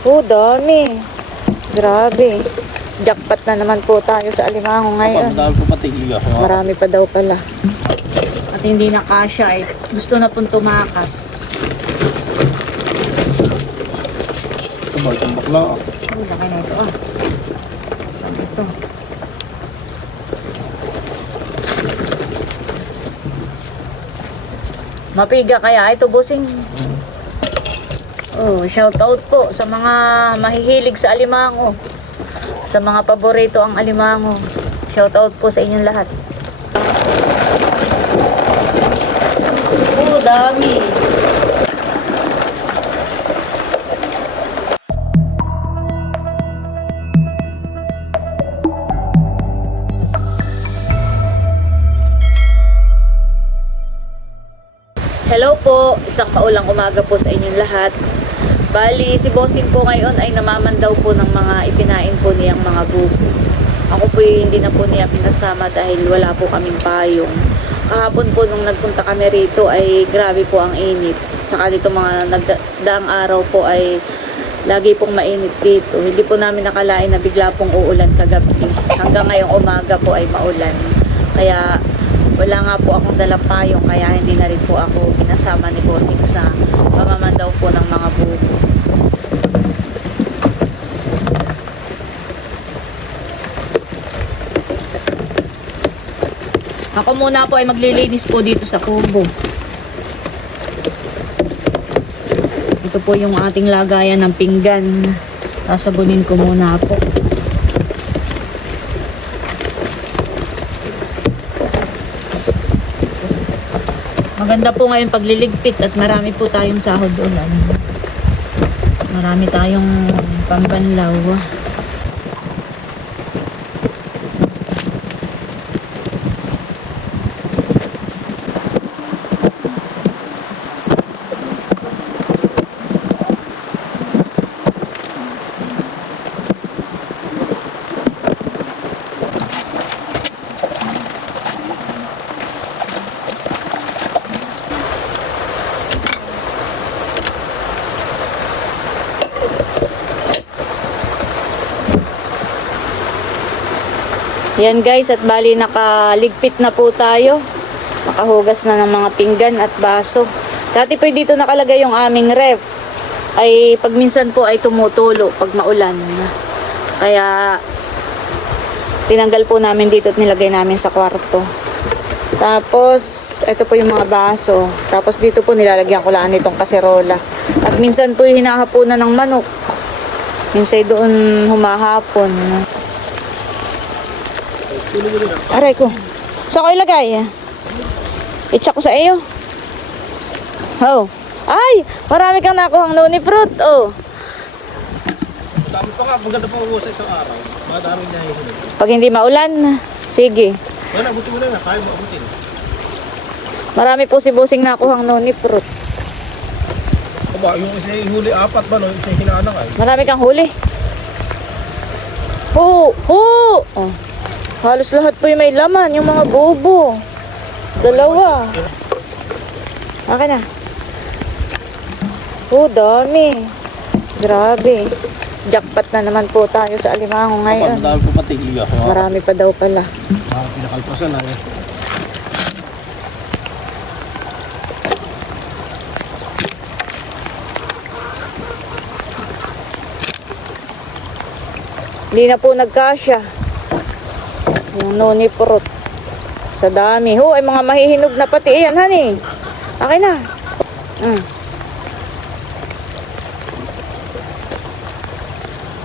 Oh, dami. Grabe. Jackpot na naman po tayo sa alimango ngayon. Pagdahal ko pati iya. Marami pa daw pala. At hindi na kasya eh. Gusto na pong tumakas. Ito ba isang bakla? ah. Oh, laki na ito ah. Saan ito? Mapiga kaya ito, bossing. Oh, shout out po sa mga mahihilig sa alimango. Sa mga paborito ang alimango. Shout out po sa inyong lahat. Oh, dami. Hello po, isang maulang umaga po sa inyong lahat. Bali, si Bossing po ngayon ay namamandaw po ng mga ipinain po niyang mga bubo. Ako po hindi na po niya pinasama dahil wala po kaming payong. Kahapon po nung nagpunta kami rito ay grabe po ang init. Saka dito mga nagdaang araw po ay lagi pong mainit dito. Hindi po namin nakalain na bigla pong uulan kagabi. Hanggang ngayong umaga po ay maulan. Kaya wala nga po akong dalang payong kaya hindi na rin po ako pinasama ni Bossing sa pamamandaw po ng mga bubo. Ako muna po ay maglilinis po dito sa kubo. Ito po yung ating lagayan ng pinggan. Sasabunin ko muna po. Maganda po ngayon pagliligpit at marami po tayong sahod ulan. Marami tayong pambanlaw. Yan guys, at bali nakaligpit na po tayo. Nakahugas na ng mga pinggan at baso. Dati po dito nakalagay yung aming ref. Ay pag minsan po ay tumutulo pag maulan. Kaya tinanggal po namin dito at nilagay namin sa kwarto. Tapos, ito po yung mga baso. Tapos dito po nilalagyan ko lang itong kaserola. At minsan po hinahapunan ng manok. Minsan doon humahapon. Aray ko. Saan ko ilagay? I-check ko sa iyo. Oh. Ay! Marami kang nakuhang noni fruit. Oh. Dami pa nga. Maganda pa uwa sa isang araw. Mga dami niya hihilig. Pag hindi maulan, sige. Wala, abutin mo na na. Kaya mo abutin. Marami po si Busing nakuhang noni fruit. Aba, yung isa yung huli apat ba no? Isa yung hinanang ay. Marami kang huli. Hu! Hu! Oh. Halos lahat po yung may laman. Yung mga bubo. Dalawa. Akin na. Oh, dami. Grabe. Jackpot na naman po tayo sa alimango ngayon. Pagdahal ko pati iya. Marami pa daw pala. Mga pinakalpasan ay. Hindi na po nagkasya. Yung noni fruit. Sa dami. Ho, ay mga mahihinog na pati. Ayan, honey. Akin na. Mm.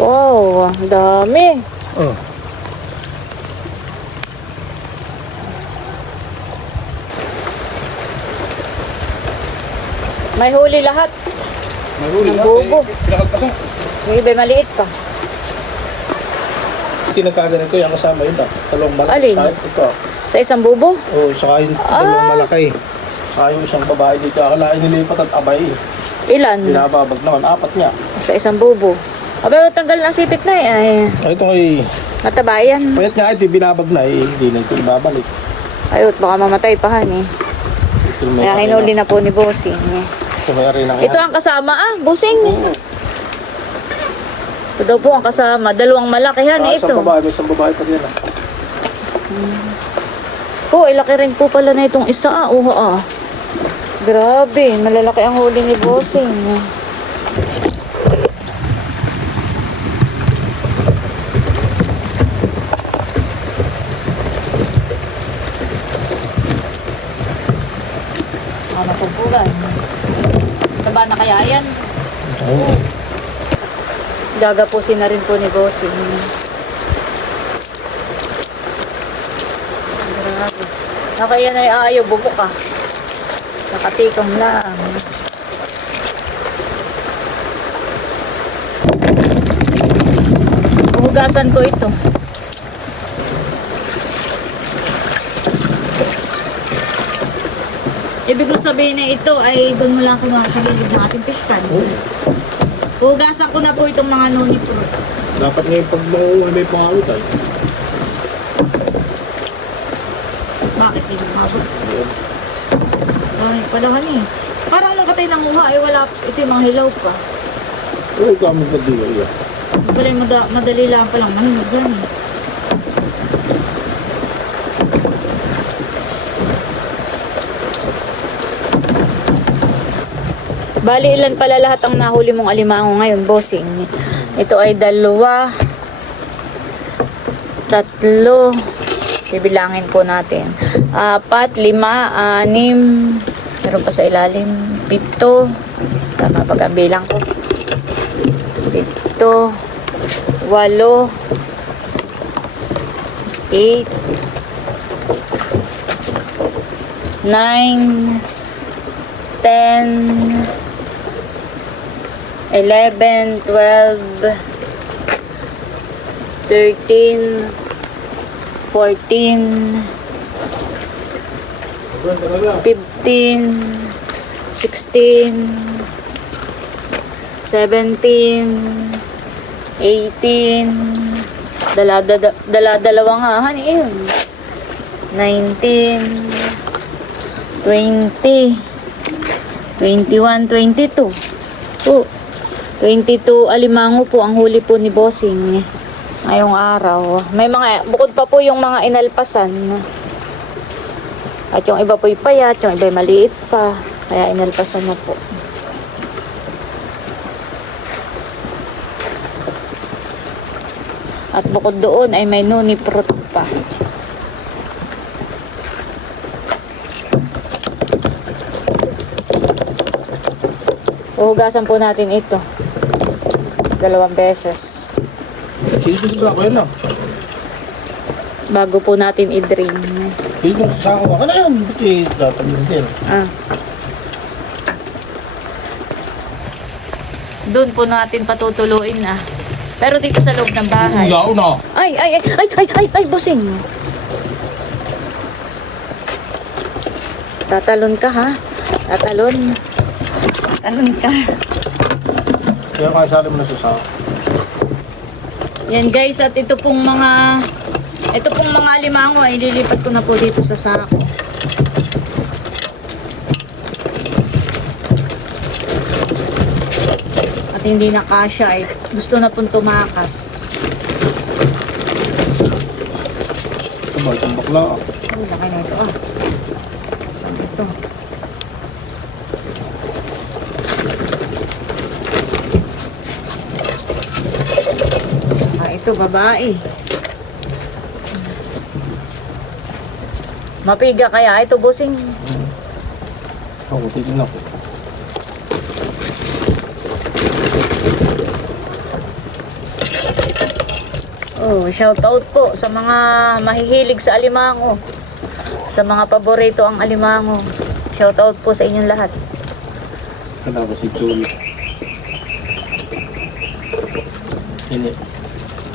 Wow, ang dami. Oh. May huli lahat. May huli Ang na. bobo. Eh, maliit pa. Tinagkaganito yung kasama yun. ah. Talong malaki. Alin? Kahit ito. Sa isang bubo. Oh, saka yung dalawang malaki. Saka yung isang babae dito. Akalain nilipat at abay. Ilan? Binababag naman. Apat niya. Sa isang bubo. Abay, tanggal na ang sipit na eh. Ay, Ay, ito ay mataba yan. payat nga ito. Binabag na eh. Hindi na ito ibabalik. Ayot, baka mamatay pa han eh. Ito may Kaya arena. hinuli na po ni Bossing. eh. Ito may. Ito ang kasama ah, Bossing. Ito daw po ang kasama. Dalawang malakihan Ah, eh ito. isang babae, may isang babae pa rin ah. Po, ilaki rin po pala na itong isa. Ah, oo, ah. Grabe, malalaki ang huli ni Bossing. Ah, napupugan. Taba na kaya yan? Oo. Gagapusin na rin po ni Bossing. Grabe. Saka yan ay ayaw, bubuk ka. Nakatikam lang. Huhugasan ko ito. Ibig kong sabihin na ito ay doon mo lang kumaha sa gilid ng ating fish pan. Hugasan ko na po itong mga noni fruit. Dapat ngayon pag makuha may pangawit ay. Bakit hindi mabot? Ay, palahan eh. Parang nung katay nanguha ay wala, ito yung mga hilaw pa. Oo, gamit na di ay. Wala yung mada, madali lang palang mahinog yan eh. Bali, ilan pala lahat ang nahuli mong alimango ngayon, bossing? Ito ay dalawa, tatlo, bibilangin po natin. Apat, lima, anim, meron pa sa ilalim, pito, tama pag ang bilang ko. Pito, walo, eight, nine, ten, eleven, twelve, thirteen, fourteen, fifteen, sixteen, seventeen, eighteen, dala, dala, dala dalawa nga, hani, yun. Nineteen, twenty, twenty-one, twenty-two. Po, 22 alimango po ang huli po ni Bossing ngayong araw. May mga, bukod pa po yung mga inalpasan. At yung iba po payat, yung iba maliit pa. Kaya inalpasan na po. At bukod doon ay may nuni fruit pa. Uhugasan po natin ito. Dalawang beses. Dito sa sako yan ah. Bago po natin i-drain. Dito sa sako. Ano yan? Ba't eh, dapat yun din. Ah. Doon po natin patutuluin ah. Pero dito sa loob ng bahay. Iyaw na. Ay, ay, ay, ay, ay, ay, ay, busing. Tatalon ka ha? Tatalon. Tatalon ka. Kaya kaya sali mo na sa sako. Yan guys, at ito pong mga ito pong mga limango ay lilipat ko na po dito sa sako. At hindi na kasya ay gusto na pong tumakas. Isang bakla ah. Ay, laki na ito ah. Saan ito? Ito babae. Mapiga kaya ito busing. Ako, titignan ko. Oh, shout out po sa mga mahihilig sa alimango. Sa mga paborito ang alimango. Shout out po sa inyong lahat. Kala ko si Chuli. Hindi.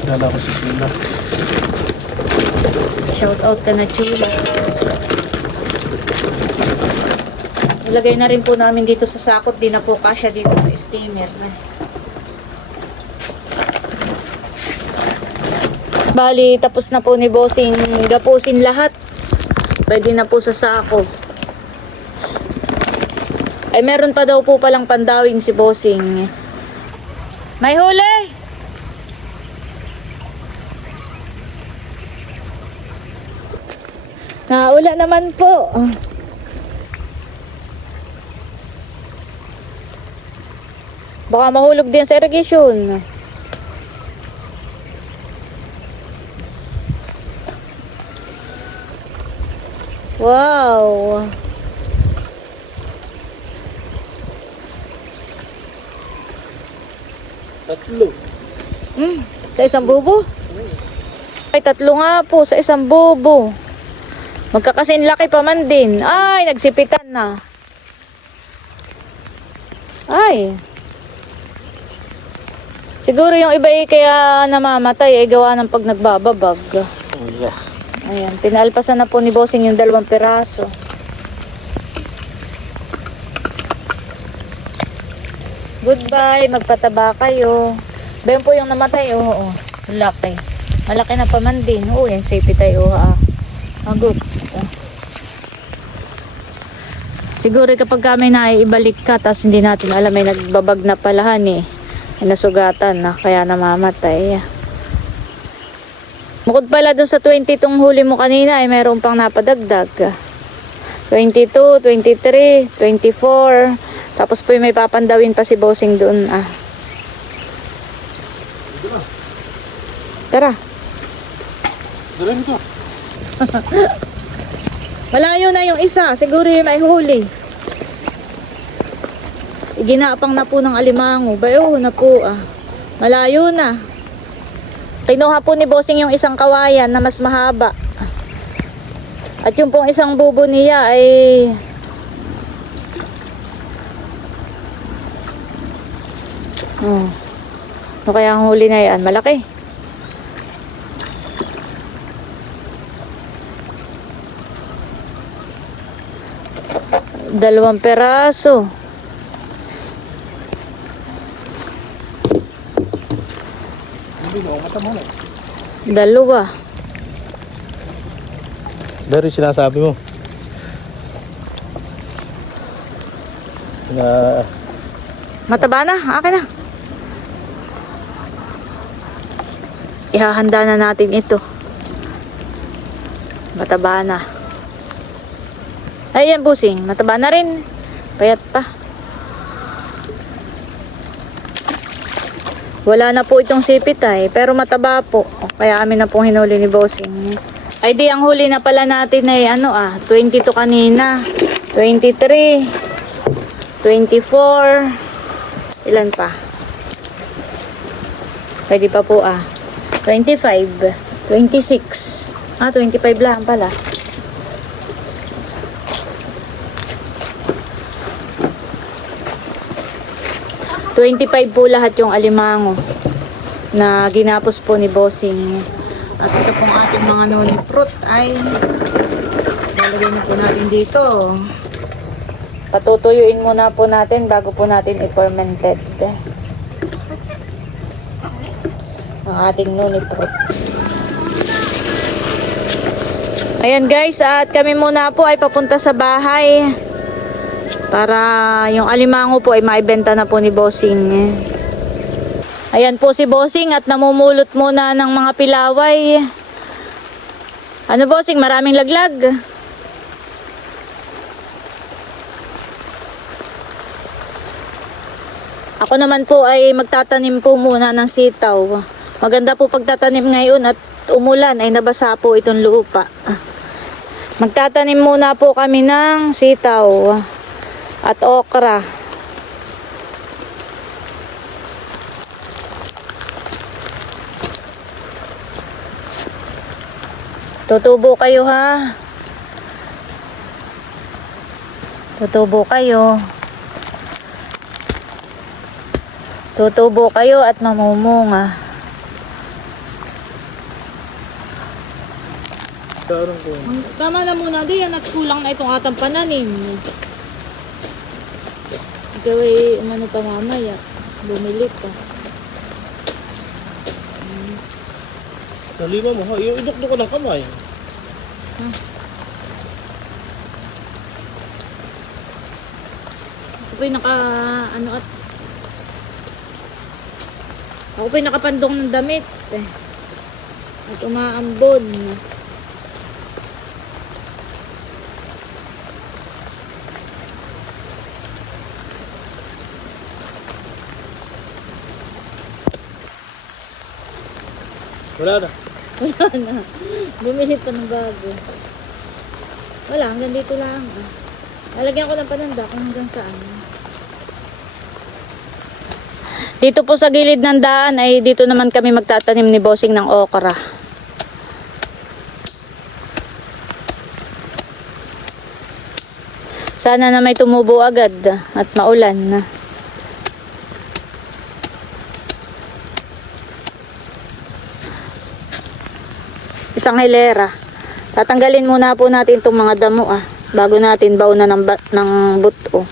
Kala ko si Chula. Shout out ka na chula. Ilagay na rin po namin dito sa sakot. Di na po kasya dito sa steamer. Bali, tapos na po ni Bossing gapusin lahat. Pwede na po sa sako. Ay, meron pa daw po palang pandawing si Bossing. May huli! Maulan naman po. Baka mahulog din sa irrigation. Wow. Tatlo. Hmm, sa isang bubo? Ay, tatlo nga po sa isang bubo. Magkakasin laki pa man din. Ay, nagsipitan na. Ay. Siguro yung iba eh, kaya namamatay ay gawa ng pag nagbababag. Oh, yeah. Ayan, pinalpasan na po ni Bossing yung dalawang piraso. Goodbye, magpataba kayo. Bayan po yung namatay, oo. oo. Laki. Malaki na pa man din. Oo, yan, safety tayo, ha. Ah, good. Ah. Siguro kapag kami naiibalik ka, tapos hindi natin alam, may nagbabag na palahan eh. May nasugatan na, kaya namamatay. Bukod pala dun sa 20 tong huli mo kanina ay mayroon pang napadagdag. 22, 23, 24. Tapos po may papandawin pa si Bossing doon. Ah. Tara. Dala nito. Malayo na yung isa. Siguro yung may huli. Iginapang na po ng alimango. Bayo na po ah. Malayo na. Kinuha po ni Bossing yung isang kawayan na mas mahaba. At yung pong isang bubo niya ay Oh. Ano kaya ang huli na yan? Malaki. Dalawang peraso. Dalawa. Dari sinasabi mo. Na Mataba na. Akin na. Ihahanda na natin ito. Mataba na. Ayan, busing. Mataba na rin. Payat pa. Wala na po itong sipit ay, pero mataba po. Kaya amin na pong hinuli ni Bossing. Ay di, ang huli na pala natin ay ano ah, 22 kanina. 23. 24. Ilan pa? Pwede pa po ah. 25. 26. Ah, 25 lang pala. Twenty-five po lahat yung alimango na ginapos po ni Bossing. At ito pong ating mga noni fruit ay lalagay na po natin dito. Patutuyuin muna po natin bago po natin i-fermented. Ang ating noni fruit. Ayan guys, at kami muna po ay papunta sa bahay. Para yung alimango po ay maibenta na po ni Bossing. Ayan po si Bossing at namumulot muna ng mga pilaway. Ano Bossing, maraming laglag. Ako naman po ay magtatanim po muna ng sitaw. Maganda po pagtatanim ngayon at umulan ay nabasa po itong lupa. Magtatanim muna po kami ng sitaw at okra. Tutubo kayo ha. Tutubo kayo. Tutubo kayo at mamumunga. Tama na muna diyan at kulang na itong atang pananim. Ikaw ay umano pa mamaya. Bumili pa. Nalima mo ha. Yung ko ng kamay. Ako pa'y naka, ano at, ako pa'y nakapandong ng damit. Eh. At umaambon. Wala na. Wala na. Bumili pa ng bago. Wala, hanggang dito lang. ah. Lalagyan ko ng pananda kung hanggang saan. Dito po sa gilid ng daan ay dito naman kami magtatanim ni Bossing ng okra. Sana na may tumubo agad at maulan na. Isang hilera. Tatanggalin muna po natin itong mga damo ah. Bago natin baunan ng, ba- ng buto.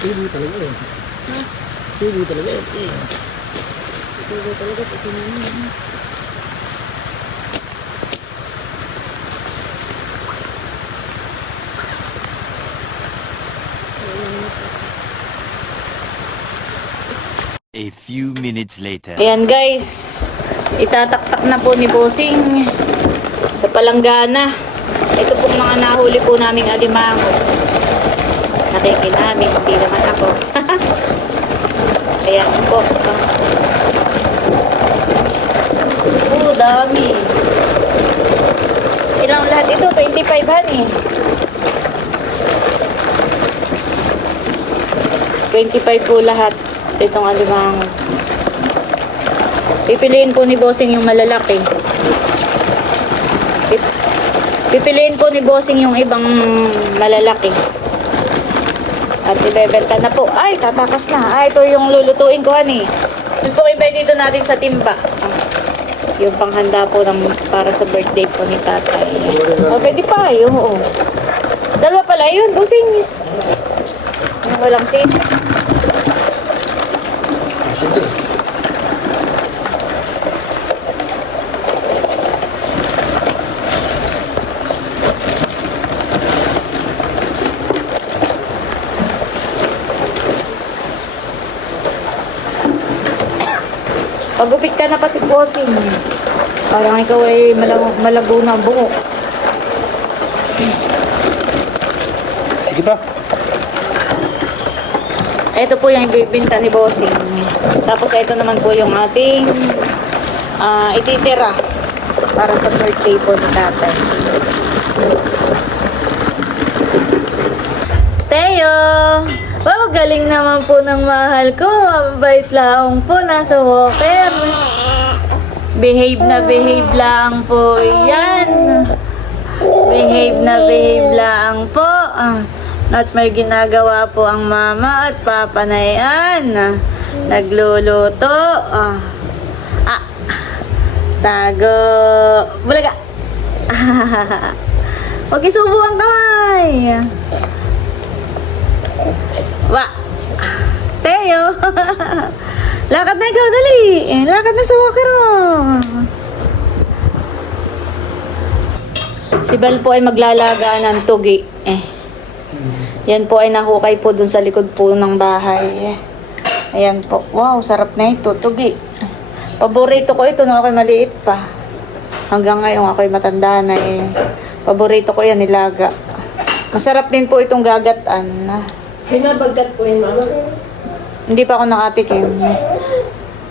Tubo talaga eh. Tubo talaga eh. Tutubo talaga pati naman. A few minutes later. Ayan guys, itataktak na po ni Bossing sa palanggana. Ito pong mga nahuli po naming alimango. Nakikinami, hindi naman ako. Ayan po. Oh, dami. Ilang lahat ito? 25 honey. 25 po lahat. Itong alimango. Pipiliin po ni Bossing yung malalaki. Pip- Pipiliin po ni Bossing yung ibang malalaki. At ibebenta na po. Ay, tatakas na. Ay, ito yung lulutuin ko, hani. Yun po iba dito natin sa timba. Ah, yung panghanda po ng, para sa birthday po ni tatay. O, pwede pa. Yung, oo. Dalawa pala yun, Bossing. Yung walang sino. Sige. Pagupit ka na pati bossing. Parang ikaw ay malang, malago na ang buhok. Sige pa. Ito po yung ibibinta ni bossing. Tapos ito naman po yung ating ah, ititira para sa birthday po ni tatay. Teo! Wow, galing naman po ng mahal ko. Mababait lang po. Nasa walker. Behave na behave lang po yan. Behave na behave lang po. At may ginagawa po ang mama at papa na yan. Nagluluto. Ah. Ah. Tago. Bulaga. Huwag isubo ang kamay. Wa. Teo. Lakad na ikaw, dali. Eh, Lakad na sa walker mo. Si Bal po ay maglalaga ng tugi. Eh. Yan po ay nahukay po dun sa likod po ng bahay. Ayan po. Wow, sarap na ito. Tugi. Paborito ko ito nung ako'y maliit pa. Hanggang ngayon ako'y matanda na eh. Paborito ko yan, nilaga. Masarap din po itong gagatan. Binabagat po yun, mama. Hindi pa ako nakatikim.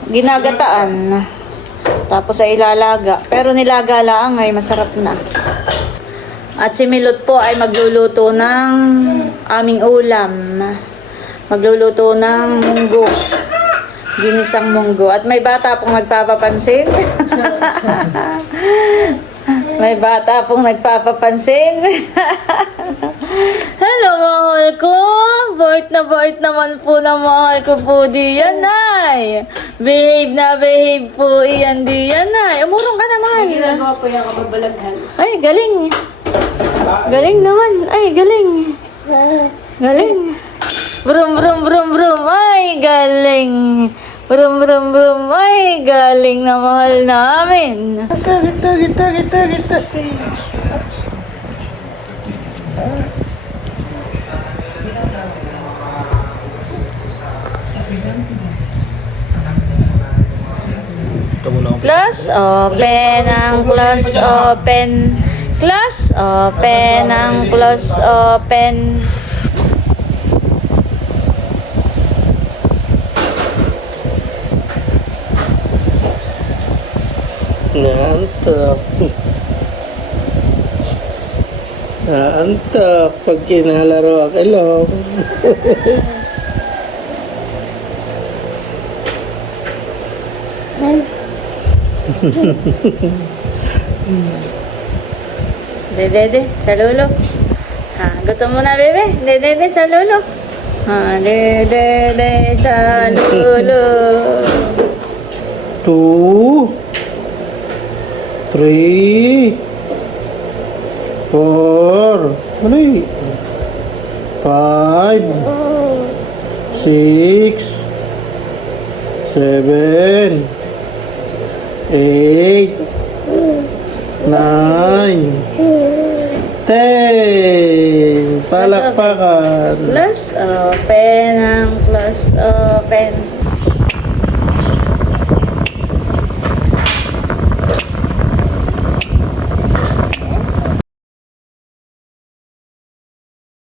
Ginagataan. Tapos ay ilalaga. Pero nilaga lang ay masarap na. At si Milot po ay magluluto ng aming ulam. Magluluto ng munggo. Ginisang munggo. At may bata pong nagpapapansin. may bata pong nagpapapansin. Hello, mahal ko. Bait na bait naman po na mahal ko po diyan, ay. Behave na behave po iyan diyan, ay. Umurong ka na, mahal. Ginagawa po yung kababalaghan. Ay, galing. Galing naman. Ay, galing. Galing. Brum, brum, brum, brum. Ay, galing. Brum, brum, brum. Ay, galing na mahal namin. Tagi, tagi, tagi, tagi. Ito Class open ang class open. Class open ang class open. Naantok. Naantok pag kinalaro ang ilong. Dede, sa lolo. Ha, gutom mo na, bebe. Dede, sa lolo. Ha, dede, sa lolo. Two. Three. Four. Ano Five. Six. Seven. Eight. Nine. Ten. Palakpakan. Class open ang class open.